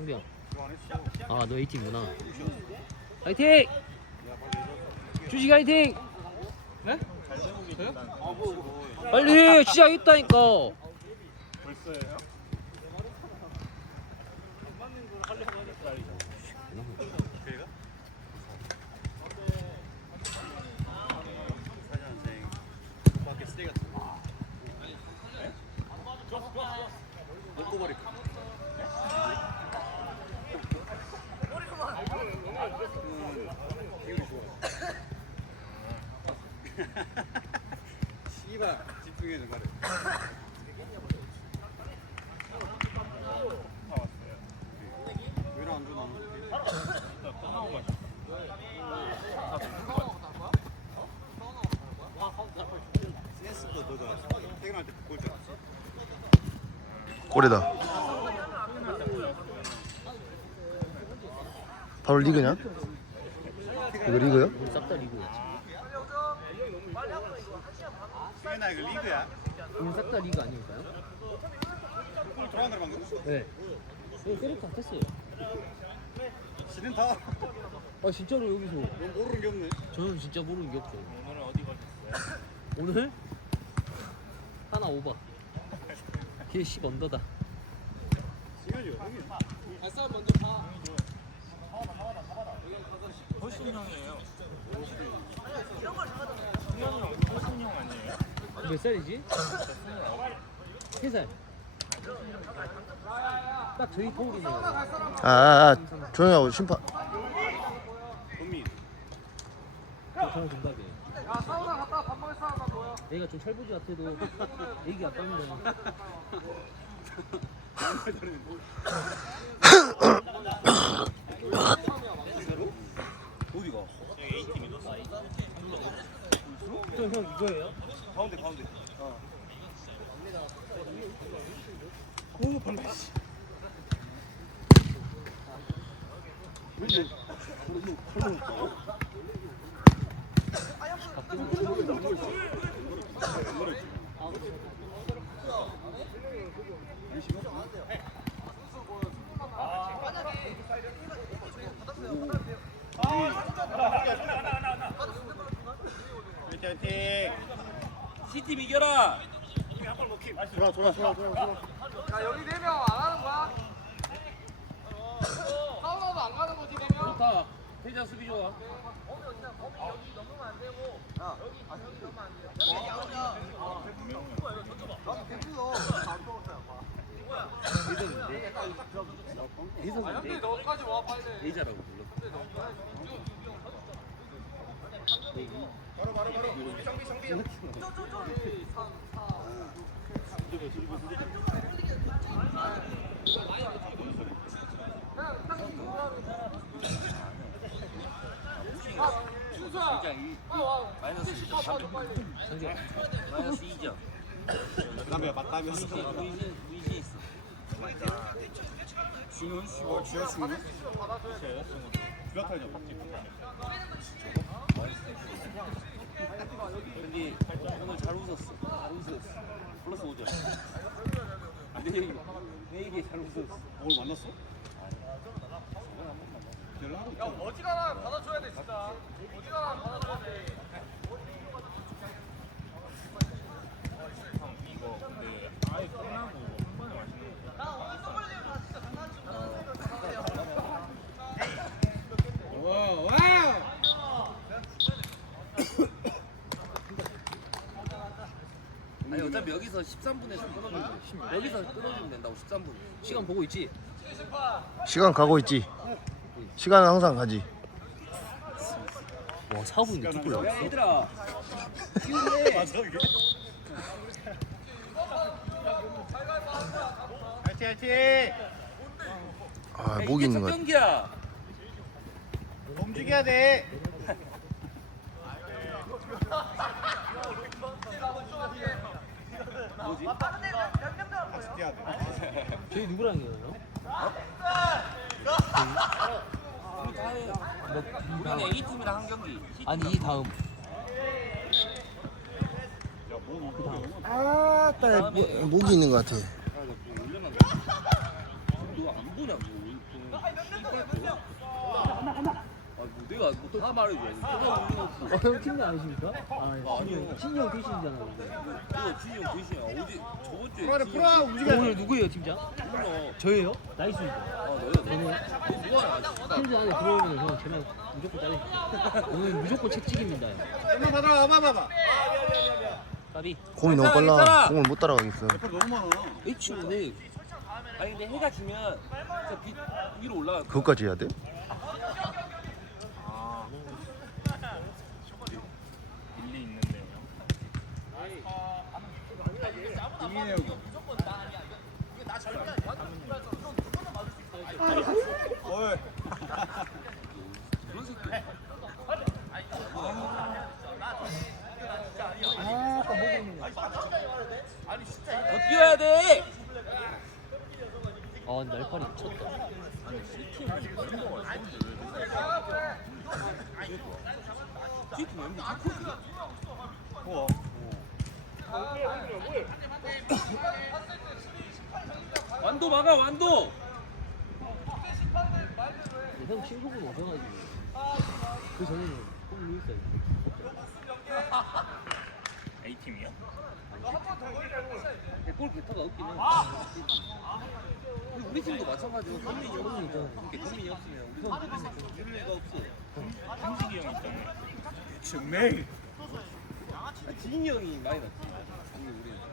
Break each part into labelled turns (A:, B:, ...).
A: 성비야. 아, 너 A팀구나. 화이팅! 주식 화이팅!
B: 네? 저요?
A: 빨리 시작했다니까.
C: 벌써예요? 그래가? 사장생 밖에 쓰레기 같은 거. 네? 먹고 버릴까? 음, 기분이 좋아. 씨발 집중해 좀 말해. 알았어?
D: 꼬리다. 바로 리그냐? 이거 리그야?
A: 싹다 리그였지.
C: 승현아 이거 리그야?
A: 우리 싹다 리그 아닐까요?
C: 골 들어간 대로 방금?
A: 네. 세리프 안 탔어요.
C: 지는 다
A: 아 진짜로 여기서
C: 넌 모르는 게 없네
A: 저는 진짜 모르는 게 없어요. 오늘은 어디 가셨어요? 오늘 하나 오바. 걔10 언더다.
C: 승현이 형이
A: 몇 살이지? 세 살. 딱 저희 통이네요.
D: 아, 아, 아 조용히 하고 심판.
C: 본민
A: 정말 정답이에요. 얘가 좀 철부지 같아도 얘기 아까운데
C: 어디가?
A: 형 이거예요?
C: 가운데 가운데 어. 오 벌레 씨 근데 벌레 벌레 없다고? 화이팅!
B: 시팀 이겨라.
C: 돌아 돌아 돌아 돌아 돌아
E: 야 여기 네 명 안 하는 거야? 사우나도 안 가는 거지 네 명?
A: 좋다. 회장 수비 좋아.
E: 근데 너까지 와 빨리
A: 예자라고 불러.
B: 진짜 이 마이너스 2점. 마이너스 2점.
C: 남이야 맞다면서
B: 의지 의지 있어.
C: 준훈 씨와 주야 준훈. 주야타이죠 박지
B: 근데 오늘 잘 웃었어. 잘 웃었어. 플러스 5점. 내 얘기 내 얘기 잘 웃었어.
C: 오늘 만났어? 연락하고
E: 야
C: 있잖아
E: 어지간하면 받아줘야 돼 진짜 어지간하면 받아줘야 돼
B: 아니 어차피 여기서 13분에서 끊어주면 돼. 여기서 끊어주면 된다고 13분.
A: 시간 보고 있지?
D: 시간 가고 있지. 시간은 항상 가지.
A: 와 사부인데 두 골
B: 야
A: 나왔어?
B: 얘들아.
C: 이게 화이팅
D: 아, 목 있는 거. 같아.
B: 경기야.
C: 움직여야 돼
B: 뭐지?
C: 같이 뛰어야 돼
A: 저희 누구랑 해요?
B: 우리. 우리는 A 팀이랑 한 경기.
A: 아니 이 다음
D: 아, 딸 목이 있는 거 같아.
B: 너안 보냐고. 아, 뭐 내가 뭐다 말해줘야지. 내가 없어.
A: 어, 형 팀장 아니십니까? 아,
B: 아, 아니요.
A: 형, 신이 형 대신이잖아. 근데.
B: 그거 진이 형 대신이야. 어제 저번 주에
C: 풀어라
B: 진이
C: 풀어
B: 형
C: 움직여
A: 오늘 누구예요, 팀장?
B: 불러.
A: 저예요? 나이스입니다.
B: 아 너야
A: 저는
B: 너. 진짜.
A: 팬즈 안에 들어오면 형 제명 무조건 잘리십니다. 오늘 무조건 채찍입니다. 형.
C: 한번 받아라 와봐 봐봐
A: 까비.
D: 공이 너무
B: 괜찮아,
D: 빨라
B: 괜찮아.
D: 공을 못 따라가겠어
C: 옆으로 너무 많아
B: H 오네. 아니 근데 해가 지면 진짜 빛 위로 거야.
D: 그것까지 해야 돼?
C: 일리 있는데요 여기 어이
B: 그런 새끼. 더 뛰어야 돼.
A: 아, 날파리
B: 미쳤다지.
C: 우와
B: 완도 막아 완도.
A: 형 친구분 오셔가지고. 그 전에는 꼭 루이스
C: A팀이요?
B: 골 개타가 없긴 해. 근데 우리 팀도 마찬가지고 현민이 없으면 있잖아. 그러니까 우리 팀 현민이가 없어.
C: 김식이 형 있잖아요 정말
B: 아, 진이 형이 많이 낫지. 근데 우리 진이 형이 잘생겼다.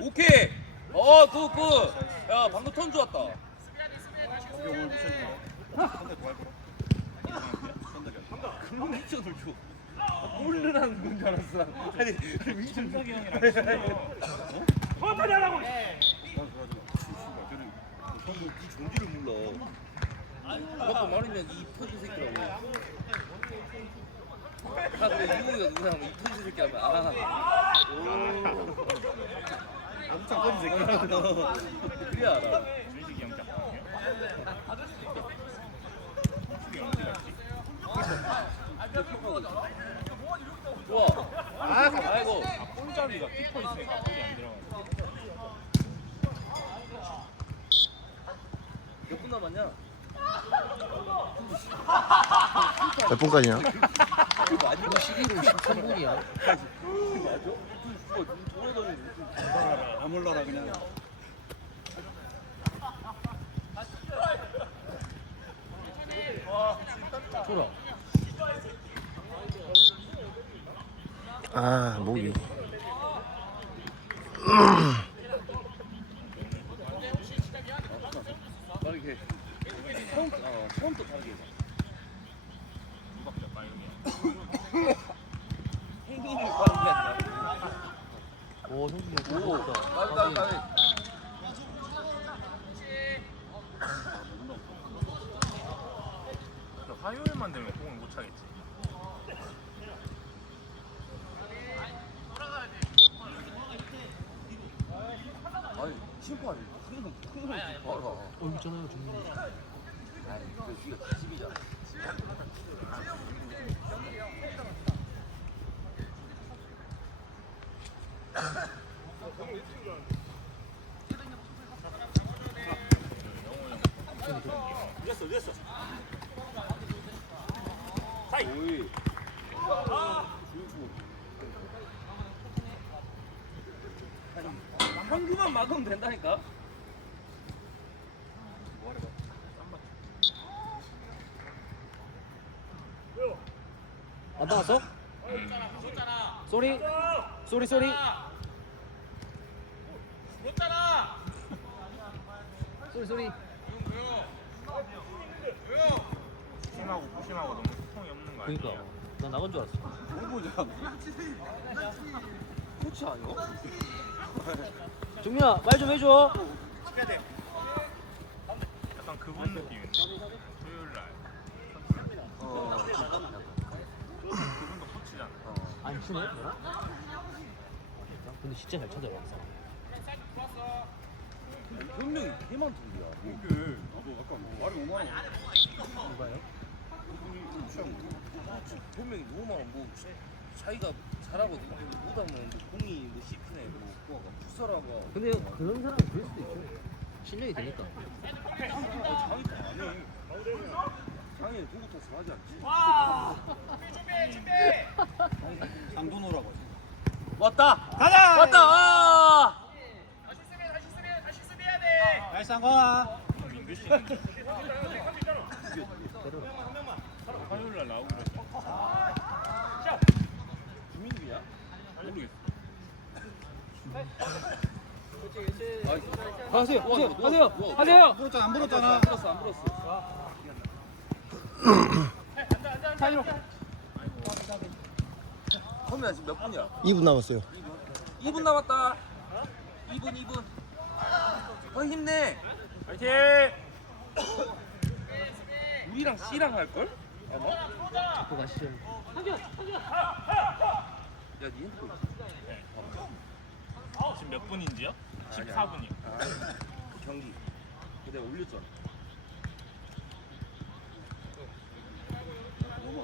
B: 오케이. 어, 굿, 굿. 야, 방금 턴 좋았다. 금방 미션을 줘. 골르라는 건줄 알았어. 아니, 미션
C: 김석이 형이랑 어? 그래가지고 씨발 쟤는
B: 형도 네 종지를 몰라. 그 것도 말이면 이 터지 새끼라고. 아 그래 이모가 누구나 하면 이 터지 새끼 하면 알아.
C: 엄청 꺼진 새끼야
B: 그래 알아.
C: 어디 갔지?
B: 좋아. 아 아이고.
C: 아 볼자리가 키퍼 있으니까 볼이 안 들어가
B: 몇분 남았냐?
D: 몇 분까지냐?
B: 이거 아니야?
A: 11분 13분이야.
B: 맞아? 어, 눈 돌아다니는
C: 안 올라라 그냥.
A: 아
D: 목이
B: 어 처음부터 빠르게. 해봐.
C: 누박자 빠르게
B: 행동이 빠른 게 아니라.
A: 오, 형님
B: 오,
A: 좋다.
B: 빠르 빠르 빠르.
C: 화요일만 되면 공을 못 차겠지
B: 아니 심판 큰거 큰거 봐라.
A: 어, 여기 있잖아요, 종민이.
B: 아니 그 쥐가 기집이잖아. 오이. 한 그만 막으면 된다니까.
A: 안 나왔어? 쏘리. 쏘리, 쏘리. 쏘리, 쏘리.
C: 팀하고 부심하고 너무 소통이 없는 거
A: 그니까.
C: 아니에요?
A: 나 나간 줄 알았어.
C: 보자
B: 코치 아니야?
A: 종민아, 말 좀 해줘.
C: 약간 그분 느낌인데 토요일 날
B: 어.
C: 그분도 코치잖아
A: 안 치네? 진짜? 근데 진짜 잘 쳐들어.
B: 분명히 걔만 틀리야.
C: 이게 나도 아까 말이 5만 원
A: 누가요?
B: 분명히 너무 많아. 뭐 자기가 근데 못하면 뭐 공이 뭐 씹히네, 뭐 풋살하고.
A: 근데 그런 사람 될 수도 있죠. 실력이 되니까.
B: 아, 안 해. 장애 도구 탓을 하지 않지.
C: 장돈호라고.
B: 왔다.
C: 가자.
B: 왔다. 아!
C: 나이스 한 거야.
B: 주민규야? 모르겠어.
A: 하세요,
B: 와,
A: 하세요,
B: 너,
A: 하세요,
B: 너,
A: 하세요.
C: 안 불었잖아. 안 불었잖아.
B: 안 불었어, 안 불었어. 허민아 지금 몇 분이야?
D: 2분 남았어요
B: 2분 남았다. 2분, 2분. 더 힘내. 파이팅! 우리랑 C랑 할 걸? 아마?
A: 갖고 가시죠.
B: 야, 니 핸드폰 있어?
F: 지금 몇 분인지요?
B: 아니야.
F: 14분이요.
B: 아, 경기. 내가 올렸잖아.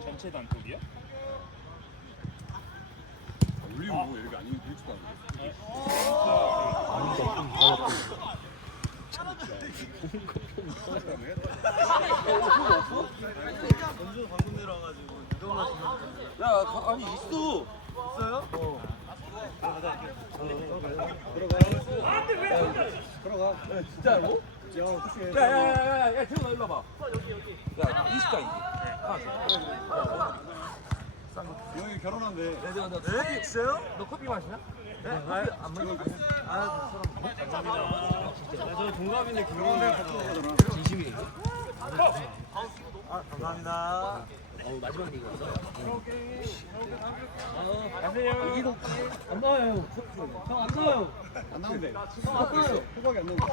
F: 전체 단톡이요?
C: 올리고 뭐 이렇게 아니면. 전주 방금 내려와가지고
B: 야, 가, 아니 있어.
C: 들어가.
B: 진짜로? 야, 야, 야, 야, 야, 태훈아 일로 와봐. 야, 20가 이제.
C: 형이 결혼한대.
B: 야, 내가 너 커피 있어요? 너 커피 마시나? 네? 커피 안 마셔?
C: 저 동갑인데 결혼을 하잖아.
A: 진심이에요?
C: 아, 감사합니다.
A: 어, 마지막 얘기 왔어.
F: 안녕하세요.
A: 이기도 안 나와요. 형안 나와요.
C: 안 나온대.
A: 형안 나와요.
C: 후각이 안 나온대.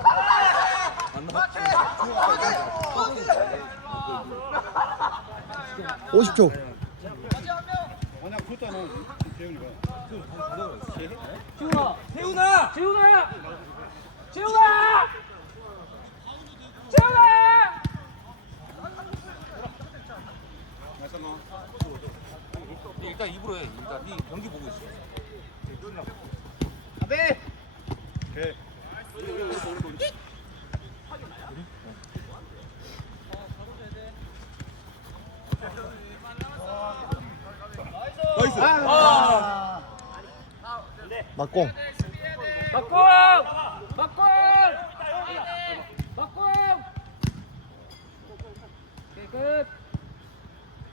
A: 안 나와.
D: 50초
C: 아니야, 그랬잖아. 재훈이가.
A: 재훈아,
B: 태훈아!
A: 재훈아, 재훈아, 재훈아.
C: 나이스 한 거.
B: 일단 입으로 해. 일단 네 경기 보고 있어.
C: 네. 오케이. 나이스.
B: 아!
D: 막